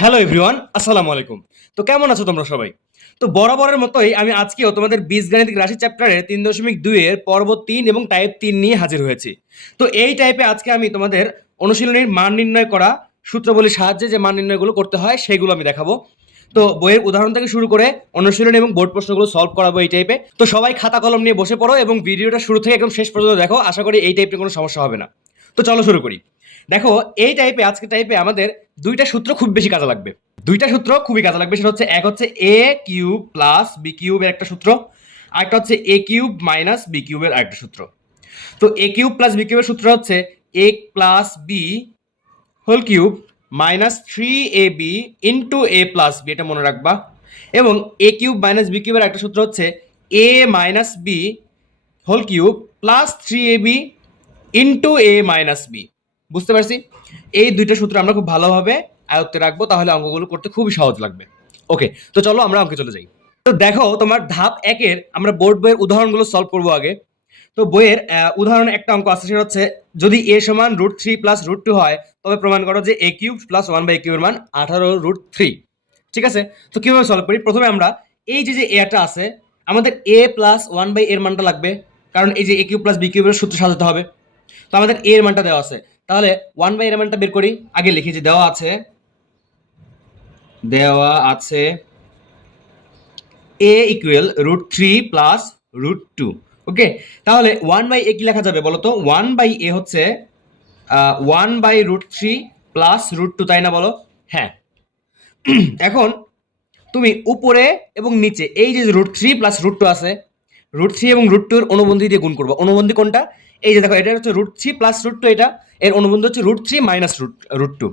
Hello everyone, আসসালামু আলাইকুম। তো কেমন আছো তোমরা সবাই? তো বরাবরের মতোই আমি আজকেও তোমাদের বীজগাণিতিক রাশি চ্যাপ্টারের ৩.২ এর পর্ব ৩ এবং টাইপ ৩ নিয়ে হাজির হয়েছি। তো এই টাইপে আজকে আমি তোমাদের অনুশীলনীর মান নির্ণয় করা সূত্রাবলীর সাহায্যে যে মান নির্ণয়গুলো করতে হয় সেগুলো আমি দেখাবো। তো বইয়ের উদাহরণ থেকে শুরু করে অনুশীলনী এবং বোর্ড প্রশ্নগুলো সলভ করাবো এই টাইপে। তো সবাই খাতা কলম নিয়ে বসে পড়ো এবং ভিডিওটা শুরু থেকে একদম শেষ পর্যন্ত দেখো। আশা করি এই টাইপের কোনো সমস্যা হবে না। তো চলো শুরু করি। দেখো, এই টাইপে আজকে টাইপে আমাদের দুইটা সূত্র খুব বেশি কাজে লাগবে। দুইটা সূত্র খুবই কাজে লাগবে। সেটা হচ্ছে, এক হচ্ছে এ কিউব প্লাস বি কিউবের একটা সূত্র, আরেকটা হচ্ছে এ কিউব মাইনাস বি কিউবের আরেকটা সূত্র। তো এ কিউব প্লাস বি কিউবের সূত্র হচ্ছে A plus B whole cube minus 3ab into A plus B, এটা মনে রাখবা। এবং এ কিউব মাইনাস বি কিউবের একটা সূত্র হচ্ছে A minus B whole cube plus 3ab into A minus B. বুঝতে পারছি? এই দুইটা সূত্র আমরা খুব ভালোভাবে আয়ত্তে রাখবো, তাহলে অঙ্কগুলো করতে খুবই সহজ লাগবে। ওকে, তো চলো আমরা অঙ্কে চলে যাই। তো দেখো, তোমার ধাপ একের আমরা বোর্ড বইয়ের উদাহরণগুলো সলভ করবো আগে। তো বইয়ের উদাহরণ একটা অঙ্ক আছে, সেটা হচ্ছে যদি এ সমান √3 প্লাস √2 হয়, তবে প্রমাণ করো যে এ কিউব প্লাস 1/a কিউবের মান 18√3। ঠিক আছে? তো কিভাবে সলভ করি? প্রথমে আমরা এই যে এটা আছে, আমাদের a প্লাস 1/a এর মানটা লাগবে, কারণ এই যে এ কিউব প্লাস বি কিউবের সূত্র সাজাতে হবে। তো আমাদের a এর মানটা দেওয়া আছে, তাহলে 1/a এর মানটা বের করি। আগে লিখি যে দেওয়া আছে a ইকুয়াল √3 প্লাস √2। ওকে, তাহলে 1/a কি লেখা যাবে বলো তো? 1/a হচ্ছে 1/√3 প্লাস √2, তাই না বলো? হ্যাঁ। এখন তুমি উপরে এবং নিচে এই যে √3 প্লাস √2 আছে, √3 এবং √2 এর অনুবন্ধী দিয়ে গুণ করবো। অনুবন্ধী কোনটা? এই যে দেখো, এটা হচ্ছে √3 প্লাস √2, এটা এর অনুবন্ধী হচ্ছে √3 মাইনাস √2।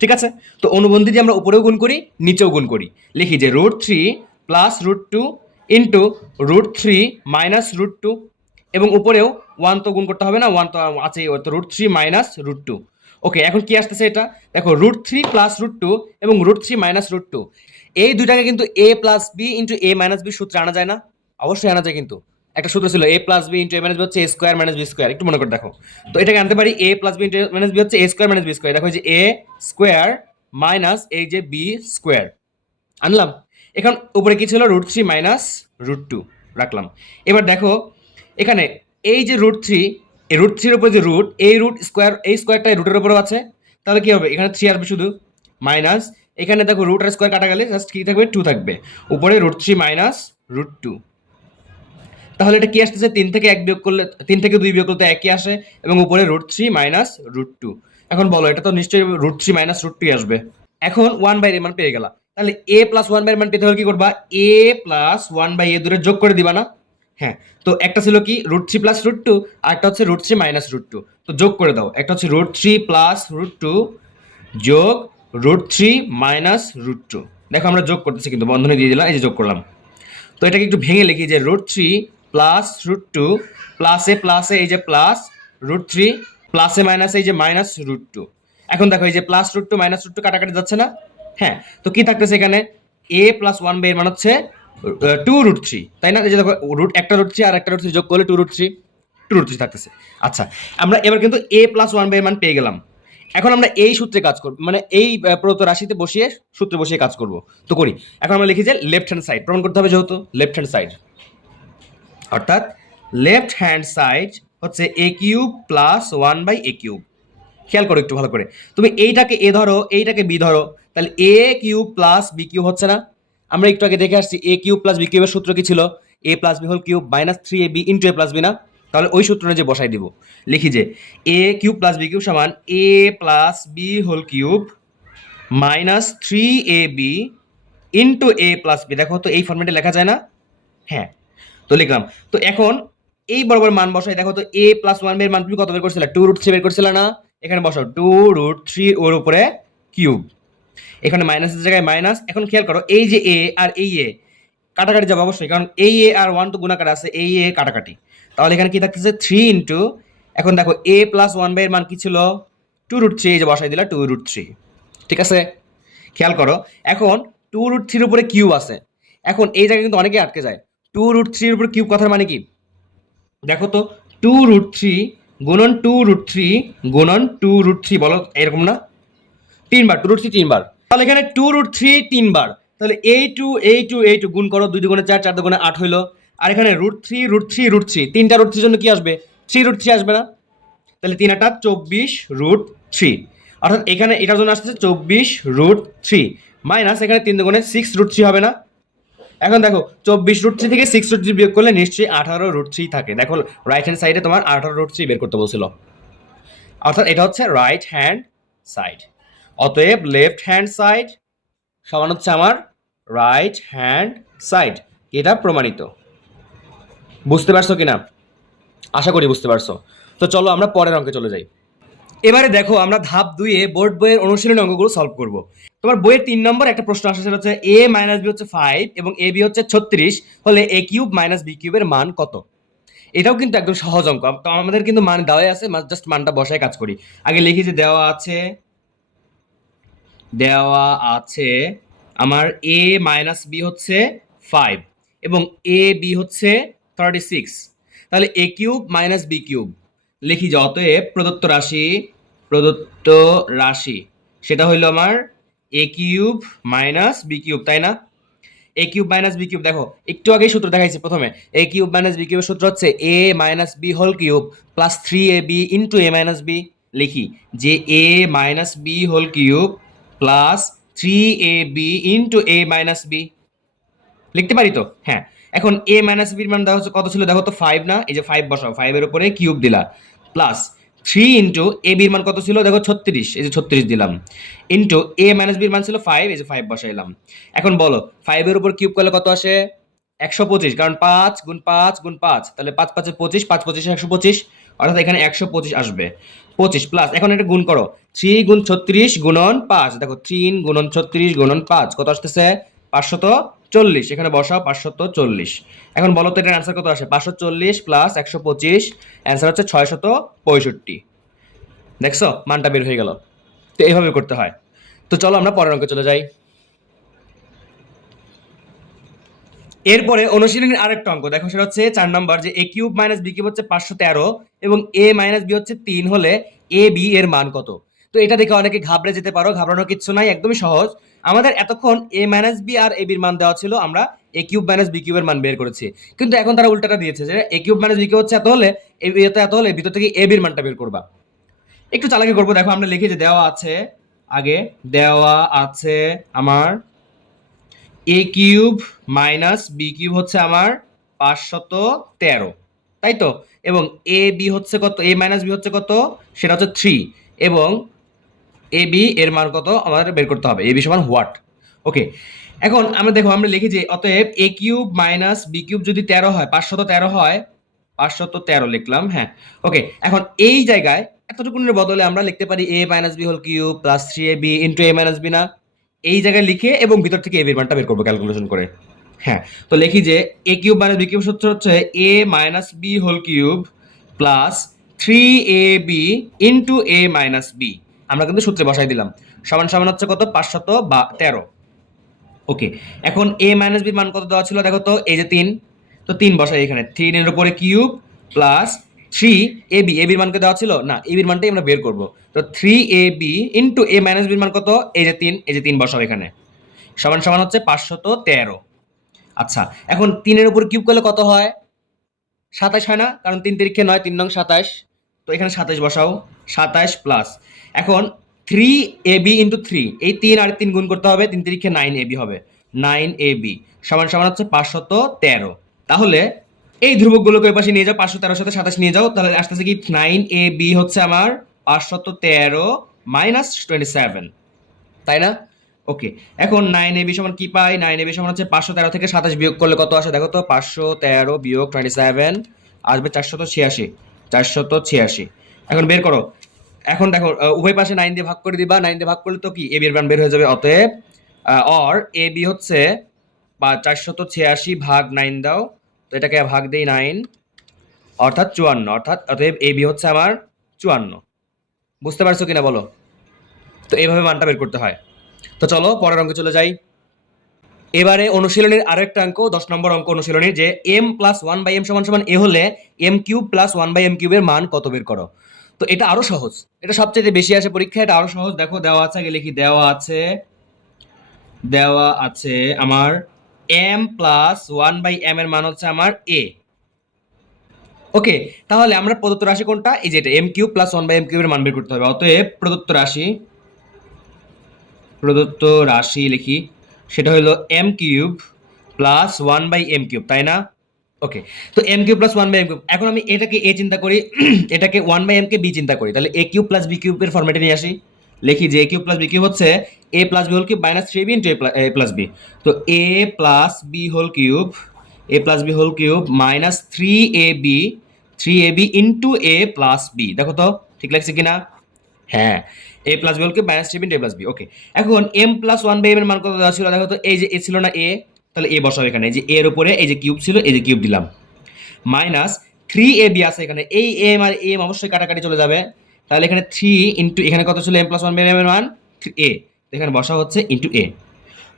ঠিক আছে? তো অনুবন্ধী দিয়ে আমরা উপরেও গুণ করি, নিচেও গুণ করি। লিখি যে √3 প্লাস √2 ইন্টু √3 মাইনাস √2, এবং উপরেও 1 তো গুণ করতে হবে না, 1 তো আছেই, তো √3 মাইনাস √2। ওকে, এখন কি আসতেছে? এটা দেখো, √3 প্লাস √2 এবং √3 মাইনাস √2, এই দুইটাকে কিন্তু a plus B into A minus B সূত্রে আনা যায় না? অবশ্যই আনা যায়। কিন্তু একটা সূত্র ছিল a plus B into A minus B হচ্ছে a square minus B square, একটু মনে করে দেখো। তো এটাকে আনতে পারি a plus B into A minus B হচ্ছে a square minus B square. দেখো, এই যে a স্কোয়ার মাইনাস এই যে বি স্কোয়ার আনলাম। এখন উপরে কি ছিল? √3 মাইনাস √2 রাখলাম। এবার দেখো, এখানে এই যে √3, এই √3 এর উপরে যে রুট, এই রুট স্কোয়ার, এই স্কোয়ারটা রুটের উপরেও আছে, তাহলে কি হবে? এখানে 3 আসবে শুধু, মাইনাস এখানে দেখো রুট আর স্কোয়ার কাটা গেলে জাস্ট কি থাকবে? 2 থাকবে। উপরে √3 মাইনাস √2, তাহলে এটা কি আসতেছে? 3 থেকে 1 বিয়োগ করলে, 3 থেকে 2 বিয়োগ করতে একই আসে, এবং উপরে √3 মাইনাস √2। এখন বলো, এটা তো নিশ্চয়ই √3 মাইনাস √2 আসবে। এখন 1/a মান পেয়ে গেলা। তাহলে a প্লাস 1/a মান পেতে হলে কি করবা? a প্লাস 1/a দূরে যোগ করে দিবা না? হ্যাঁ। তো একটা ছিল কি √3 প্লাস √2, আর একটা হচ্ছে √3 মাইনাস √2। তো যোগ করে দাও। একটা হচ্ছে √3 প্লাস √2 যোগ √3 মাইনাস √2। দেখো, আমরা যোগ করতেছি, কিন্তু বন্ধনী দিয়ে দিলাম, এই যে যোগ করলাম। তো এটাকে একটু ভেঙে লিখি যে √3 প্লাস √2 প্লাসে এই যে প্লাস √3 প্লাসে মাইনাসে এই যে মাইনাস √2। এখন দেখো, এই যে প্লাস √2 মাইনাস √2 কাটাকাটি যাচ্ছে না? হ্যাঁ। তো কি থাকতেছে এখানে? a প্লাস 1/a এর মান হচ্ছে 2√3, তাই না? এই যে দেখো, একটা √3 আর একটা √3 যোগ করলে 2√3 থাকতেছে। আচ্ছা, আমরা এবার কিন্তু a প্লাস 1/a এর মান পেয়ে গেলাম। এখন আমরা এই সূত্রে কাজ করব, মানে এই প্রদত্ত রাশিতে বসিয়ে, সূত্রে বসিয়ে কাজ করব। তো করি। এখন আমরা লিখি যে লেফট হ্যান্ড সাইড প্রমাণ করতে হবে, যেহেতু লেফট হ্যান্ড সাইড, অর্থাৎ লেফট হ্যান্ড সাইড হচ্ছে a cube plus 1/a cube. খেয়াল করো একটু ভালো করে, তুমি এইটাকে a ধরো, এইটাকে b ধরো, তাহলে a cube plus b cube হচ্ছে না? আমরা একটু আগে দেখে আসছি a কিউব প্লাস b কিউবের সূত্র কি ছিল? a plus b whole cube minus 3ab into a plus b, না? তাহলে ওই সূত্রে যে বসাই দিব। লিখি যে a cube plus b cube সমান a plus b whole cube minus 3ab into a plus b। দেখো তো, এই ফর্মেটে লেখা যায় না? হ্যাঁ। তো লিখলাম। তো এখন এই বরাবর মান বসাই। দেখো তো, a প্লাস 1 এর মান তুমি কত বের করছিলে? 2√3 বের করছিলে না? এখানে বসাও 2√3 ওর উপরে কিউব, এখানে মাইনাসের জায়গায় মাইনাস। এখন খেয়াল করো, এই যে a আর এই a কাটাকাটি যাবে অবশ্যই, কারণ এই a আর 1 তো গুণাকার আছে, এই a কাটাকাটি। তাহলে এখানে কি থাকতেছে? 3 ইন্টু, এখন দেখো a প্লাস 1/a এর মান কি ছিল? 2√3, এই যে বসাই দিলা 2√3। ঠিক আছে? খেয়াল করো, এখন 2√3 এর উপরে কিউব আছে। এখন এই জায়গায় কিন্তু অনেকে আটকে যায়। 2√3 এর উপরে কিউব কথার মানে কি? দেখো তো, 2√3 গুণন 2√3 গুণন 2√3, বলো এরকম না? 3 বার 2√3 3 বার। তাহলে এখানে 2√3 তিনবার, তাহলে এই টু গুণ করো, 2 দুগুণে 4, 4 দুগুণে 8 হইলো। আর এখানে √3 তিনটা √3 জন্য কি আসবে? 3√3 আসবে না? তাহলে 3 8 24√3, অর্থাৎ এখানে এটার জন্য আসতেছে 24√3 মাইনাস এখানে 3 দুগুণে 6√3 হবে না? এখন দেখো 24√3 থেকে 6√3 বিয়োগ করলে নিশ্চয়ই 18√3 থাকে। দেখো রাইট হ্যান্ড সাইডে তোমার 18√3 বের করতে বলছিল, অর্থাৎ এটা হচ্ছে রাইট হ্যান্ড সাইড। অতএব লেফট হ্যান্ড সাইড সমান হচ্ছে আমার রাইট হ্যান্ড সাইড, এটা প্রমাণিত। বুঝতে পারছো কিনা? আশা করি বুঝতে পারছো। তো চলো আমরা পরের অঙ্কে চলে যাই। এবারে দেখো আমরা ধাপ 2-এ বোর্ড বইয়ের অনুশীলনী অঙ্কগুলো সলভ করব। তোমার বইয়ের 3 নম্বর একটা প্রশ্ন আসে, সেটা হচ্ছে a মাইনাস b হচ্ছে 5 এবং a b হচ্ছে 36 হলে a কিউব মাইনাস b কিউবের মান কত? এটাও কিন্তু একদম সহজ অঙ্ক, তো আমাদের কিন্তু মান দেওয়াই আছে, জাস্ট মানটা বসায় কাজ করি। আগে লিখি যে দেওয়া আছে আমার a মাইনাস b হচ্ছে 5 এবং a b হচ্ছে 36, তাহলে a cube minus b cube লিখি যে অতএব প্রদত্ত রাশি সেটা হইলো আমার a cube minus b cube, তাই না? a cube minus b cube, দেখো একটু আগেই সূত্র দেখাইছি প্রথমে, a কিউব মাইনাস b কিউবের সূত্র হচ্ছে a minus b whole cube plus 3ab into a minus b। লিখি যে a minus b whole cube plus 3ab into a minus b, লিখতে পারি তো? হ্যাঁ। এখন a মাইনাস বির মান দেওয়া হচ্ছে কত ছিল দেখো তো, 5 না? এই যে 5 বসাও, 5 এর উপরে কিউব দিলা প্লাস 3 ইন্টু a বির মান কত ছিল দেখো 36, এই যে 36 দিলাম ইন্টু a মাইনাস বির মান ছিল 5, এই যে 5 বসাইলাম। এখন বলো 5 এর উপর কিউব করলে কত আসে? 125, কারণ 5 গুণ 5 গুণ 5, তাহলে 5 5 25, 5 25 125, অর্থাৎ এখানে 125 আসবে। 25 প্লাস এখন এটা গুণ করো, 3 গুণ 36 গুণন 5, দেখো 3 গুণন 36 গুণন 5 কত আসতেছে? 540, এখানে বসাও 540। এখন বলো তো এটার অ্যান্সার কত আসে? 540 প্লাস 125, অ্যান্সার হচ্ছে 665। দেখছো মানটা বের হয়ে গেল। তো এইভাবে করতে হয়। তো চলো আমরা পরের অঙ্কে চলে যাই। এরপরে অনুশীলনীর আরেকটা অঙ্ক দেখো, সেটা হচ্ছে 4 নম্বর, যে a cube minus b cube হচ্ছে 513 এবং a মাইনাস b হচ্ছে 3 হলে a b এর মান কত? তো এটা দেখে অনেকে ঘাবড়ে যেতে পারো, ঘাবড়ানোর কিছু নাই, একদমই সহজ। আমাদের এতক্ষণ a মাইনাস b আর a b এর মান দেওয়া ছিল, আমরা a কিউব মাইনাস b কিউবের মান বের করেছি, কিন্তু এখন তারা উল্টাটা দিয়েছে যে a cube minus b cube হচ্ছে এত হলে এত হলে ভিতর থেকে a b এর মানটা বের করবা। একটু চালাকি করবো, দেখো আমরা লিখি যে দেওয়া আছে আমার এ কিউব মাইনাস বি কিউব হচ্ছে আমার 513, তাই তো? এবং এ বি হচ্ছে কত? এ মাইনাস বি হচ্ছে কত? সেটা হচ্ছে 3, এবং এ বি এর মান কত আমাদের বের করতে হবে, এ বি সমান হোয়াট। ওকে, এখন আমরা দেখো আমরা লিখি যে অতএব এ কিউব মাইনাস বি কিউব যদি 13 হয়, 513 হয়, 513 লিখলাম, হ্যাঁ। ওকে, এখন এই জায়গায় এতটুকুনের বদলে আমরা লিখতে পারি A minus B whole cube plus 3ab into A minus B, না? এই জায়গায় লিখে এবং ভিতর থেকে এ বির মানটা বের করবো ক্যালকুলেশন করে। হ্যাঁ, তো লিখি যে A cube minus B cube সূত্র হচ্ছে A minus B whole cube plus 3ab into A minus B, আমরা কিন্তু সূত্রে বসাই দিলাম, সমান সমান হচ্ছে কত? 513। ওকে, এখন এ মাইনাস বির মান কত দেওয়া ছিল দেখো তো, এই যে 3, তো 3 বসাই এখানে, 3 এর উপরে কিউব প্লাস 3ab, এ বির মানকে দেওয়া ছিল না, এ বির মানটাই আমরা বের করব। তো 3ab ইন্টু এ মাইনাস বির মান কত? এই যে 3, এই যে 3 বসাও এখানে, সমান সমান হচ্ছে 513। আচ্ছা, এখন 3 এর উপর কিউব করলে কত হয়? 27 হয় না? কারণ 3 তিরিক্ষে 9, 3 নং 27, তো এখানে 27 বসাও, 27 প্লাস এখন 3ab ইন্টু 3, এই 3 আর 3 গুণ করতে হবে, 3 তিরিক্ষে 9ab হবে, 9ab সমান সমান হচ্ছে 513। তাহলে এই ধ্রুবকগুলোকে ওই পাশে নিয়ে যাও, 513 সাথে 27 নিয়ে যাও, তাহলে আসতেছে কি 9ab হচ্ছে আমার 513 মাইনাস 27, তাই না? ওকে, এখন 9ab সমান কি পাই? 9ab সমান হচ্ছে 513 থেকে 27 বিয়োগ করলে কত আসে দেখো তো, 513 বিয়োগ 27 আসবে 486, 486। এখন বের করো, এখন দেখো উভয় পাশে 9 দিয়ে ভাগ করে দিবা, 9 দিয়ে ভাগ করলে তো কি এ বি এর মান বের হয়ে যাবে। অতএব অর এ বি হচ্ছে 486 ভাগ 9 দাও, তো এটাকে ভাগ দেই 9, অর্থাৎ 54, অতএব এ বি হচ্ছে আমার 54। বুঝতে পারছো কিনা বলো? তো এইভাবে মানটা বের করতে হয়। তো চলো পরের অঙ্কে চলে যাই। এবারে অনুশীলনীর আরেকটা অঙ্ক, 10 নম্বর অঙ্ক অনুশীলনীর, যে m প্লাস 1/m সমান সমান a হলে m কিউব প্লাস 1/m কিউবের মান কত বের করো। তো এটা আরো সহজ, এটা সবচেয়ে বেশি আসে পরীক্ষায়, এটা আরো সহজ। দেখো দেওয়া আছে, আগে লিখি দেওয়া আছে দেওয়া আছে আমার M plus one by M এর মান হচ্ছে আমার এ। ওকে, তাহলে আমরা প্রদত্ত রাশি কোনটা, এই যে এটা M cube plus one by M কিউবের মান বের করতে হবে। অতএব প্রদত্ত রাশি লিখি, সেটা হলো M cube plus one by M cube, তাই না? ওকে, তো M cube plus one by M cube, এখন আমি এটাকে এ চিন্তা করি, এটাকে ওয়ান বাই এম কে বি চিন্তা করি, তাহলে এ কিউব প্লাস বি কিউবের ফর্মেটে নিয়ে আসি। লিখি যে A cube plus B cube হচ্ছে A plus B whole cube minus three B into A plus B. তো A plus B whole cube, A plus B whole cube minus three A B into A plus B. দেখো তো ঠিক লাগছে কিনা? হ্যাঁ, A plus B whole cube minus three B into A plus B. Okay, এখন M plus one by M এর মান কত দেওয়া ছিল? দেখো তো, এই যে এ ছিল না এ, তাহলে এ বসাও এখানে, এই যে এর উপরে এই যে কিউব ছিল, এই যে কিউব দিলাম, মাইনাস থ্রি এ বি আছে এখানে, এই এম আর এম অবশ্যই কাটাকাটি চলে যাবে, তাহলে এখানে থ্রি ইন্টু এখানে কত ছিল M plus one by M এর মান এ, এখানে বসা হচ্ছে ইন্টু এ,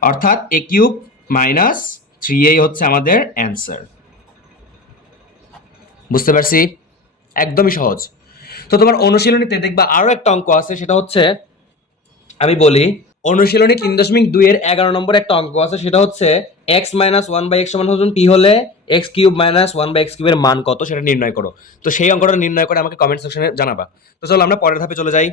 অর্থাৎ A cube minus three A হচ্ছে আমাদের অ্যান্সার। বুঝতে পারছি? একদমই সহজ। তো তোমার অনুশীলনীতে দেখবা আরো একটা অঙ্ক আছে, সেটা হচ্ছে, আমি বলি, অনুশীলনী 3.2 এর 11 নম্বর একটা অঙ্ক আছে, সেটা হচ্ছে x minus one by X সমান হচ্ছে p হলে X cube minus one by X কিউবের মান কত সেটা নির্ণয় করো। তো সেই অঙ্কটা নির্ণয় করে আমাকে কমেন্ট সেকশনে জানাবা। তো চলো আমরা পরের ধাপে চলে যাই।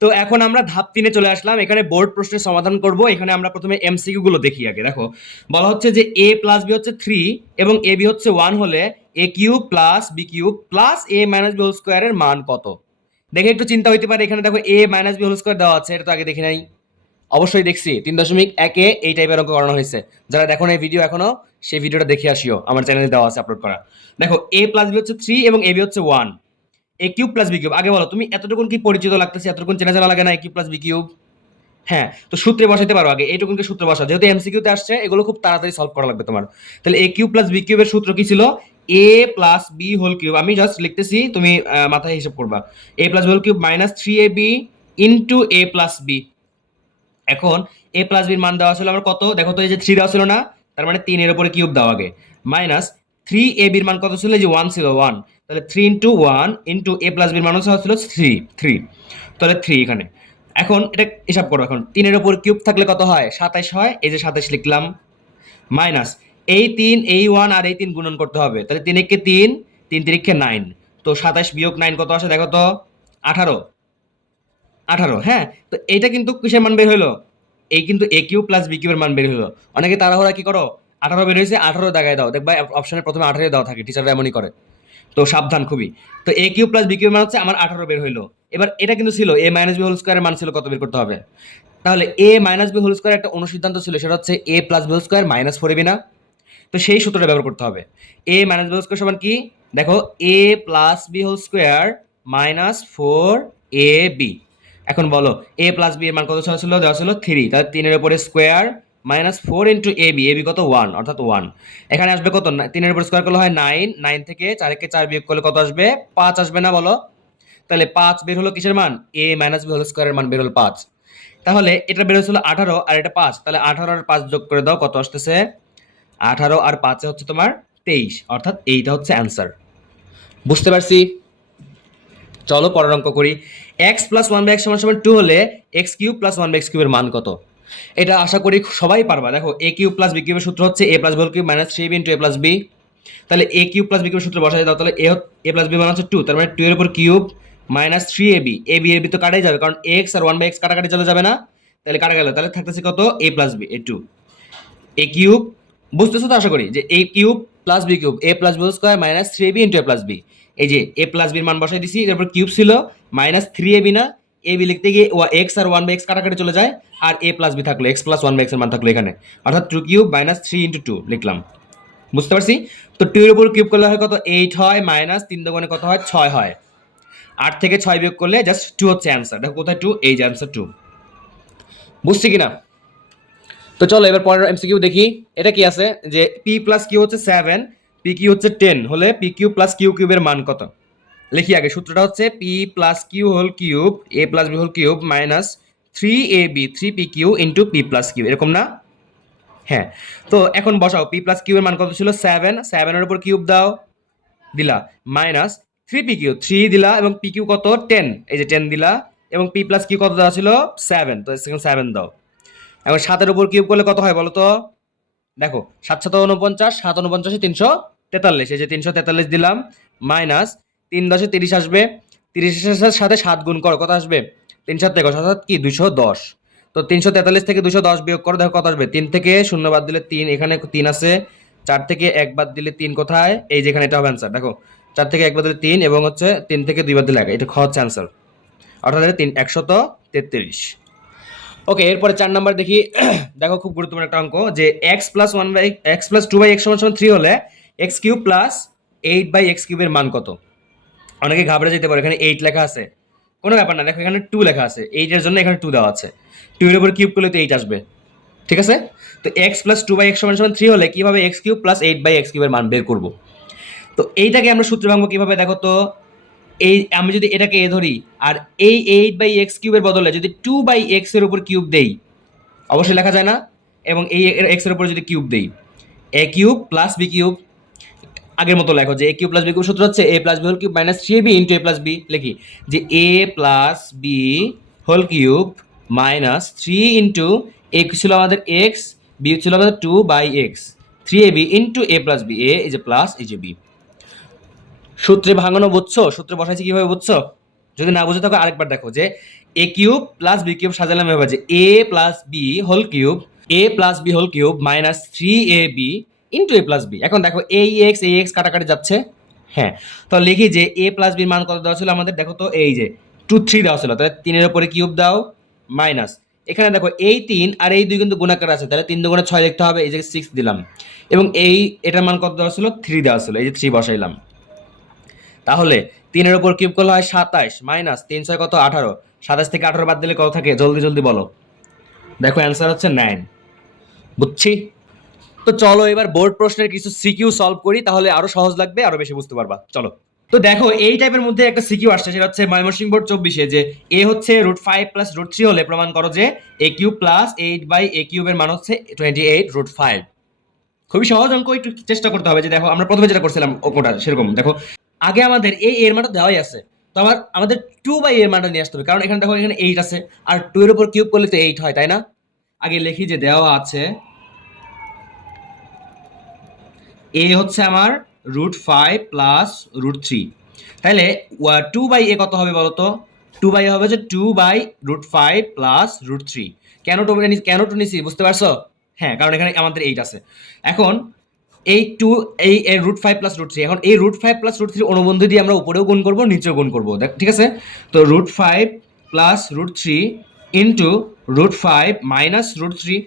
তো এখন আমরা ধাপ 3-এ চলে আসলাম, এখানে বোর্ড প্রশ্নের সমাধান করব। এখানে আমরা প্রথমে এমসিকিউ গুলো দেখি আগে। দেখো, বলা হচ্ছে যে a প্লাস বি হচ্ছে 3 এবং এ বি হচ্ছে 1 হলে A cube plus B cube plus A minus B whole স্কোয়ারের মান কত? দেখে একটু চিন্তা হইতে পারে, এখানে দেখো এ মাইনাস বি হোল স্কোয়ার দেওয়া আছে, এটা তো আগে দেখি নাই। অবশ্যই দেখছি, 3.1-এ এই টাইপের অঙ্ক করানো হয়েছে। যারা দেখো না এই ভিডিও এখনো, সেই ভিডিওটা দেখে আসিও, আমার চ্যানেলে দেওয়া আছে আপলোড করা। দেখো, এ প্লাস বি হচ্ছে 3 এবং এ বি হচ্ছে 1, এ কিউব প্লাস বি কিউব। আগে বলো তুমি, এতটুকুন কি পরিচিত লাগতেছে? এতটুকুন চেনা জানা লাগে না? এ কিউব প্লাস বি কিউব, হ্যাঁ। তো সূত্রে বসাইতে পারো আগে, এইটুকুনকে সূত্রে বসাও, যেহেতু এমসিকিউতে আসছে এগুলো খুব তাড়াতাড়ি সলভ করা লাগবে তোমার। তাহলে এ কিউব প্লাস বি কিউবের সূত্র কি ছিল? A plus B whole cube, আমি জাস্ট লিখতেছি, তুমি মাথায় হিসাব করবা। A plus B whole cube minus three A B into A plus B. এখন এ প্লাস বির মান দেওয়া ছিল আমার কত? দেখো তো, এই যে থ্রি দেওয়া ছিল না, তার মানে 3-এর উপরে কিউব দাও আগে, মাইনাস থ্রি এ বির মান কত ছিল? এই যে 1 ছিল, 1, তাহলে 3 ইন্টু 1 ইন্টু এ প্লাস বির মান ছিল 3 3, তাহলে 3 এখানে। এখন এটা হিসাব করো, এখন 3-এর উপর কিউব থাকলে কত হয়? 27 হয়, এই যে 27 লিখলাম, মাইনাস এই 3 এই 1 আর এই 3 গুণন করতে হবে, তাহলে 3 একে 3, 3 3 9, তো 27 বিয়োগ 9 কত আসে দেখো তো? 18, 18, হ্যাঁ। তো এইটা কিন্তু কিসের মান বের হলো? এই কিন্তু এ কিউ প্লাস বি কিউবের মান বের হলো। অনেকে তাড়াহুড়া কি করো, 18 বের হয়েছে, 18 দাগায় দাও, দেখবা অপশনের প্রথমে 18 দেওয়া থাকে, টিচাররা এমনই করে। তো সাবধান খুবই। তো এ কিউ প্লাস বি কিউবের মান হচ্ছে আমার 18 বের হইলো। এবার এটা কিন্তু ছিল এ মাইনাস বি হোল স্কোয়ারের মান ছিল কত, বের করতে হবে। তাহলে A minus B whole square একটা অনুসিদ্ধান্ত ছিল, সেটা হচ্ছে A plus B whole square minus four AB না? তো সেই সূত্রটা ব্যবহার করতে হবে। A minus B whole square সমান কি? দেখো, A plus B whole square minus four A B. এখন বলো, এ প্লাস বি এর মান কত ছিল? দেওয়া ছিল 3, তাহলে 3-এর উপরে square minus 4 into A B, A B কত? 1, অর্থাৎ 1। এখানে আসবে কত? 3-এর উপর স্কোয়ার করলে হয় 9, 9 থেকে 4-কে 4 বিয়োগ করলে কত আসবে? 5 আসবে না বলো? তাহলে 5 বের হলো কিসের মান? এ মাইনাস বি হোল স্কোয়ারের মান বের হলো 5। তাহলে এটা বের হয়েছিল 18 আর এটা 5, তাহলে 18 আর 5 যোগ করে দাও, কত আসতেছে? 18 আর 5 হচ্ছে তোমার 23, অর্থাৎ এইটা হচ্ছে অ্যান্সার। বুঝতে পারছি? চলো পরের অঙ্ক করি। X plus one by X সমান সমান 2 হলে X cube plus one by X কিউবের মান কত? এটা আশা করি সবাই পারবা। দেখো, এ কিউব প্লাস বি কিউবের সূত্র হচ্ছে A plus B whole cube minus three B into A plus B. তাহলে এ কিউব প্লাস বি কিউবের সূত্র বসাই দাও, তাহলে এ প্লাস বি মান হচ্ছে 2, তার মানে 2 এর উপর cube minus three A B, A B তো কাটাই যাবে, কারণ এক্স আর ওয়ান বাই এক্স কাটাকাটি চলে যাবে না, তাহলে কাটা গেল, তাহলে থাকতেছে কত? A plus B, A 2 A cube. বুঝতেছো তো আশা করি, যে A cube plus B cube, A plus B square minus three B into A plus B. এই যে এ প্লাস বির মান বসাই দিছি, তারপর কিউব ছিল মাইনাস থ্রি এ বি না, এ বি লিখতে গিয়ে এক্স আর ওয়ান বাই এক্স কাটাকাটি চলে যায়, আর এ প্লাস বি থাকলো, X plus one by X এর মান থাকলো এখানে, অর্থাৎ two cube minus three into two লিখলাম। বুঝতে পারছি? তো টু এর উপর কিউব করলে হয় কত? 8 হয়, মাইনাস 3 দোকানে কত হয়? 6 হয়, 8 থেকে 6 বিয়োগ করলে জাস্ট 2 হচ্ছে অ্যান্সার। দেখো কোথায় 2, এই যে অ্যান্সার 2। বুঝছি কিনা? তো চলো এবার পরের এমসিকিউ দেখি। এটা কি আছে, যে পি প্লাস কিউ হচ্ছে 7, পি কিউ হচ্ছে 10 হলে পি কিউ প্লাস কিউ কিউবের মান কত? লিখি আগে, সূত্রটা হচ্ছে P plus Q whole cube A plus B whole cube minus three A B three P Q into P plus Q, এরকম না? হ্যাঁ। তো এখন বসাও, পি প্লাস কিউ এর মান কত ছিল? 7, 7-এর উপর কিউব দাও, দিলা, মাইনাস থ্রি পি কিউ, 3 দিলা, এবং পি কিউ কত? 10, এই যে 10 দিলা, এবং পি প্লাস কিউ কত দেওয়া ছিল? 7, তো সেকেন্ড 7 দাও, এখন 7 এর উপর কিউব করলে কত হয় বলো তো? দেখো 7 7 49, 7 49 343, এই যে 343 দিলাম, মাইনাস 3 10 30 আসবে, 30 এর সাথে 7 গুণ করো, কত আসবে? 3 7 দেখো 7 7 কি 210। তো 343 থেকে 210 বিয়োগ করো, দেখো কত আসবে? 3 থেকে 0 বাদ দিলে 3, এখানে 3 আছে, 4 থেকে 1 বাদ দিলে 3 কোথায়? এই যেখানে, এটা হবে অ্যান্সার। দেখো 4 থেকে 1 বাদ দিলে 3 এবং হচ্ছে 3 থেকে 2 বাদ দিলে 1, এটা হচ্ছে অ্যান্সার। অর্থাৎ 133। ওকে, এরপরে 4 নাম্বার দেখি। দেখো খুব গুরুত্বপূর্ণ একটা অঙ্ক, যে x প্লাস 2/x সমান 3 হলে x কিউব প্লাস 8/x কিউবের মান কত? অনেকে ঘাবড়ে যেতে পারে, এখানে 8 লেখা আছে, কোনো ব্যাপার না, দেখো এখানে 2 লেখা আছে, 8 এর জন্য এখানে 2 দেওয়া আছে, 2 এর উপর কিউব করলে তো 8 আসবে, ঠিক আছে? তো x প্লাস 2/x সমান 3 হলে কিভাবে x কিউব প্লাস 8/x কিউবের মান বের করব? তো এইটাকে আমরা সূত্র ভাঙবো কিভাবে, দেখো তো। এই আমি যদি এটাকে এ ধরি, আর এই 8/x কিউবের বদলে যদি 2/x এর উপর কিউব দেই, অবশ্যই লেখা যায় না? এবং এই এক্স এর উপর যদি কিউব দেই, A cube plus B cube, আগের মতো লেখো যে A cube plus B cube সূত্র হচ্ছে A plus B whole cube minus 3ab into A plus B. লিখি যে A plus B whole cube minus 3 into A ছিল আমাদের এক্স, বি ছিল আমাদের 2/x, 3ab into A plus B, A এই যে প্লাস এই যে বি। সূত্রে ভাঙানো বুঝছো? সূত্রে বসাইছি কিভাবে বুঝছো? যদি না বুঝে থাকো আরেকবার দেখো, যে A cube plus B cube সাজালাম এভাবে, যে A plus B whole cube, A plus B whole cube minus 3ab into A plus B. এখন দেখো এই এক্স কাটাকাটি যাচ্ছে, হ্যাঁ, তো লিখি যে এ প্লাস বির মান কত দেওয়া ছিল আমাদের, দেখো তো এই যে 2 3 দেওয়া ছিল, তাহলে 3 এর উপরে কিউব দাও, মাইনাস এখানে দেখো এই 3 আর এই 2 কিন্তু গুণাকার আছে, তাহলে 3 দুগুণে 6 লিখতে হবে, এই যে 6 দিলাম, এবং এটার মান কত দেওয়া ছিল? 3 দেওয়া ছিল, এই যে 3 বসাইলাম। তাহলে 3 এর উপর কিউব করলে হয় 27, মাইনাস 3 6 কত 18, 27 থেকে 18 বাদ দিলে কত থাকে? জলদি জলদি বলো। দেখো অ্যান্সার হচ্ছে 9। বুঝছি? তো চলো এবার বোর্ড প্রশ্নের কিছু সিকিউ সলভ করি, তাহলে আরো সহজ লাগবে, আরো বেশি বুঝতে পারবা। চলো। তো দেখো এই টাইপের মধ্যে একটা সিকিউ আসছে, সেটা হচ্ছে ময়মনসিংহ বোর্ড 24-এ, যে এ হচ্ছে √5 প্লাস √3 হলে প্রমাণ করো যে এ কিউব প্লাস 8/a কিউবের মান হচ্ছে 28√5। খুবই সহজ অঙ্ক, একটু চেষ্টা করতে হবে। যে দেখো আমরা প্রথমে যেটা করছিলাম অঙ্কটা সেরকম, দেখো আগে আমাদের এই এর মানটা দেওয়াই আছে, তো আমাদের 2/a এর মানটা নিয়ে আসতে হবে, কারণ এখানে দেখো এখানে 8 আছে, আর 2 এর উপর কিউব করলে তো 8 হয়, তাই না? আগে লিখি যে দেওয়া আছে এ হচ্ছে আমার √5 প্লাস √3, তাহলে 2/a কত হবে বলো তো? 2/a হবে যে 2/√5 প্লাস √3। কেন 2 নিছি বুঝতে পারছো? হ্যাঁ, কারণ এখানে আমাদের 8 আছে। এখন এই 2, এই √5 প্লাস √3, এখন এই √5 প্লাস √3 অনুবন্ধী দিয়ে আমরা উপরেও গুণ করবো, নিচেও গুণ করবো, ঠিক আছে? তো √5 প্লাস √3 ইন্টু √5 মাইনাস √3,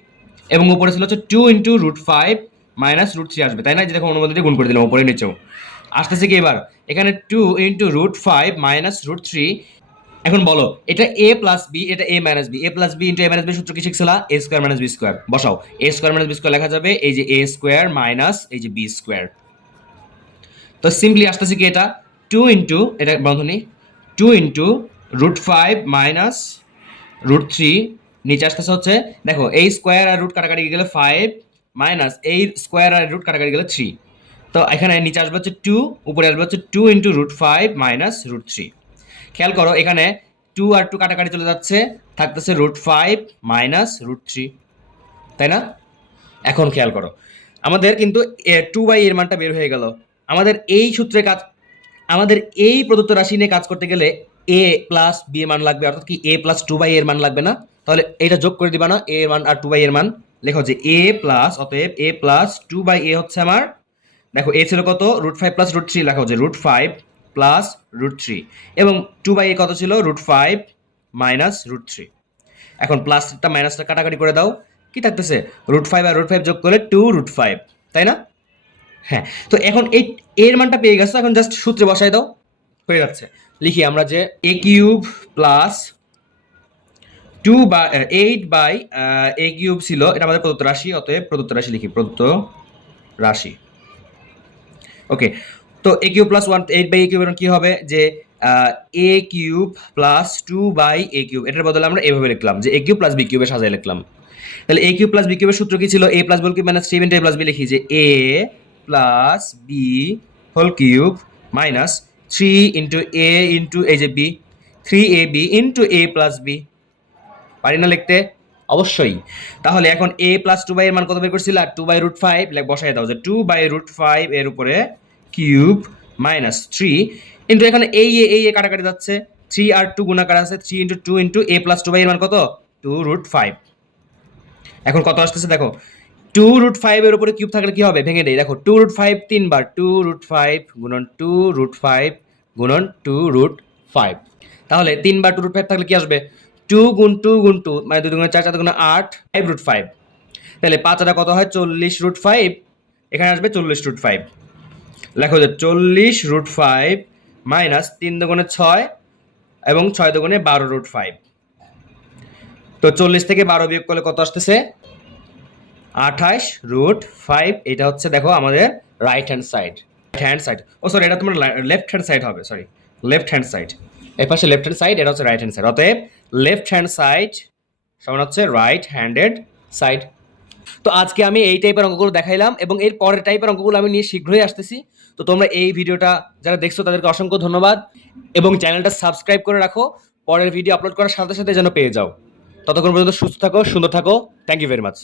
এবং উপরে ছিল হচ্ছে 2 ইন্টু √5 মাইনাস √3 আসবে, তাই না? যে দেখো অনুবন্ধী দিয়ে গুণ করে দিলাম উপরে নিচেও। আসতেছে কি এবার? এখানে 2 ইন্টু √5 মাইনাস √3। এখন বলো এটা a প্লাস বি, এটা a minus B, a plus B into a minus B সূত্র কি শিখছিলা? a square minus b square. বসাও, a square minus b square লেখা যাবে এই যে a স্কয়ার মাইনাস এই যে b স্কয়ার। তো সিম্পলি আসতেছে কি, এটা 2 ইন্টু, এটা বন্ধনী 2 ইন্টু √5 মাইনাস √3, নিচে আসতেছে হচ্ছে দেখো এই স্কয়ার আর রুট কাটাকাটি গেলে 5 মাইনাস এই স্কয়ার আর রুট কাটাকাটি গেলে 3, তো এখানে নিচে আসবে হচ্ছে 2, উপরে আসবে হচ্ছে 2 ইন্টু √5 মাইনাস √3। খেয়াল করো এখানে 2 আর 2 কাটাকাটি চলে যাচ্ছে, থাকতেছে √5 মাইনাস √3, তাই না? এখন খেয়াল করো আমাদের কিন্তু 2/a এর মানটা বের হয়ে গেল। আমাদের এই সূত্রে কাজ, আমাদের এই প্রদত্ত রাশি নিয়ে কাজ করতে গেলে a প্লাস b এর মান লাগবে, অর্থাৎ কি a প্লাস 2/a এর মান লাগবে না? তাহলে এটা যোগ করে দিবা না, a এর মান আর 2/a এর মান। লেখো যে a প্লাস, অতএব a প্লাস 2/a হচ্ছে আমার, দেখো a ছিল কত? √5 প্লাস √3, লেখো যে √5 প্লাস √3, এবং 2/a কত ছিল? √5 মাইনাস √3। এখন প্লাসটা মাইনাসটা কাটাকাটি করে দাও, কি থাকতেছে? √5 আর √5 যোগ করলে 2√5, তাই না? হ্যাঁ, তো এখন এই এর মানটা পেয়ে গেছো, এখন জাস্ট সূত্রে বসাই দাও, হয়ে যাচ্ছে। লিখি আমরা যে a cube plus 8/a cube ছিল, এটা আমাদের প্রদত্ত রাশি, অতএব প্রদত্ত রাশি লিখি, প্রদত্ত রাশি। ওকে, তো a cube plus 8/a cube কি হবে? যে a cube plus 2/a cube, এটার বদলে আমরা এভাবে লিখলাম যে a কিউব প্লাস b কিউবে সাজাই লিখলাম। তাহলে a কিউব প্লাস b কিউবের সূত্র কি ছিল? a plus b whole cube minus 3 into a plus b। লিখি যে a plus b whole cube minus 3 into a into এই যে b, 3ab into a plus b। পারি না লিখতে? অবশ্যই। তাহলে এখন a প্লাস 2 এর মান কত বের করছিল? 2/5 বসাই দাও যে 2/5 এর উপরে কিউব মাইনাস 3 ইন্টু এখানে এই কাটাকাটি যাচ্ছে, 3 আর 2 গুণাকার আছে, 3 ইন্টু 2 ইন্টু a প্লাস 2 এর মান কত? 2√5। এখন কত আসতেছে দেখো, 2√5 এর উপরে কিউব থাকলে কি হবে? ভেঙে দেই, দেখো 2√5 তিনবার, 2√5 গুণন 2√5 গুণন 2√5। তাহলে 3 বার 2√5 থাকলে কি আসবে? 2 গুণ 2 গুণ 2 মানে 2 গুণ 4 4 গুণ 8 5√5। তাহলে 5 আর কত হয়? 40√5। এখানে আসবে 40√5। লেখো যে 40√5 মাইনাস 3 দুগুণে 6 এবং 6 দুগুণে 12√5। তো 40 থেকে 12 বিয়োগ করলে কত আসতেছে? 28√5। এটা হচ্ছে দেখো আমাদের রাইট হ্যান্ড সাইড। ও সরি, এটা তোমার লেফট হ্যান্ড সাইড হবে, সরি লেফট হ্যান্ড সাইড। এর পাশে লেফট হ্যান্ড সাইড, এটা হচ্ছে রাইট হ্যান্ড সাইড। অতএব লেফট হ্যান্ড সাইড সমান হচ্ছে রাইট হ্যান্ডেড সাইড। তো আজকে আমি এই টাইপের অঙ্কগুলো দেখাইলাম এবং এর পরের টাইপের অঙ্কগুলো আমি নিয়ে শীঘ্রই আসতেছি। তো তোমরা এই ভিডিওটা যারা দেখছো তাদেরকে অসংখ্য ধন্যবাদ এবং চ্যানেলটা সাবস্ক্রাইব করে রাখো, পরের ভিডিও আপলোড করার সাথে সাথে যেন পেয়ে যাও। ততক্ষণ পর্যন্ত সুস্থ থাকো, সুন্দর থাকো। Thank you very much.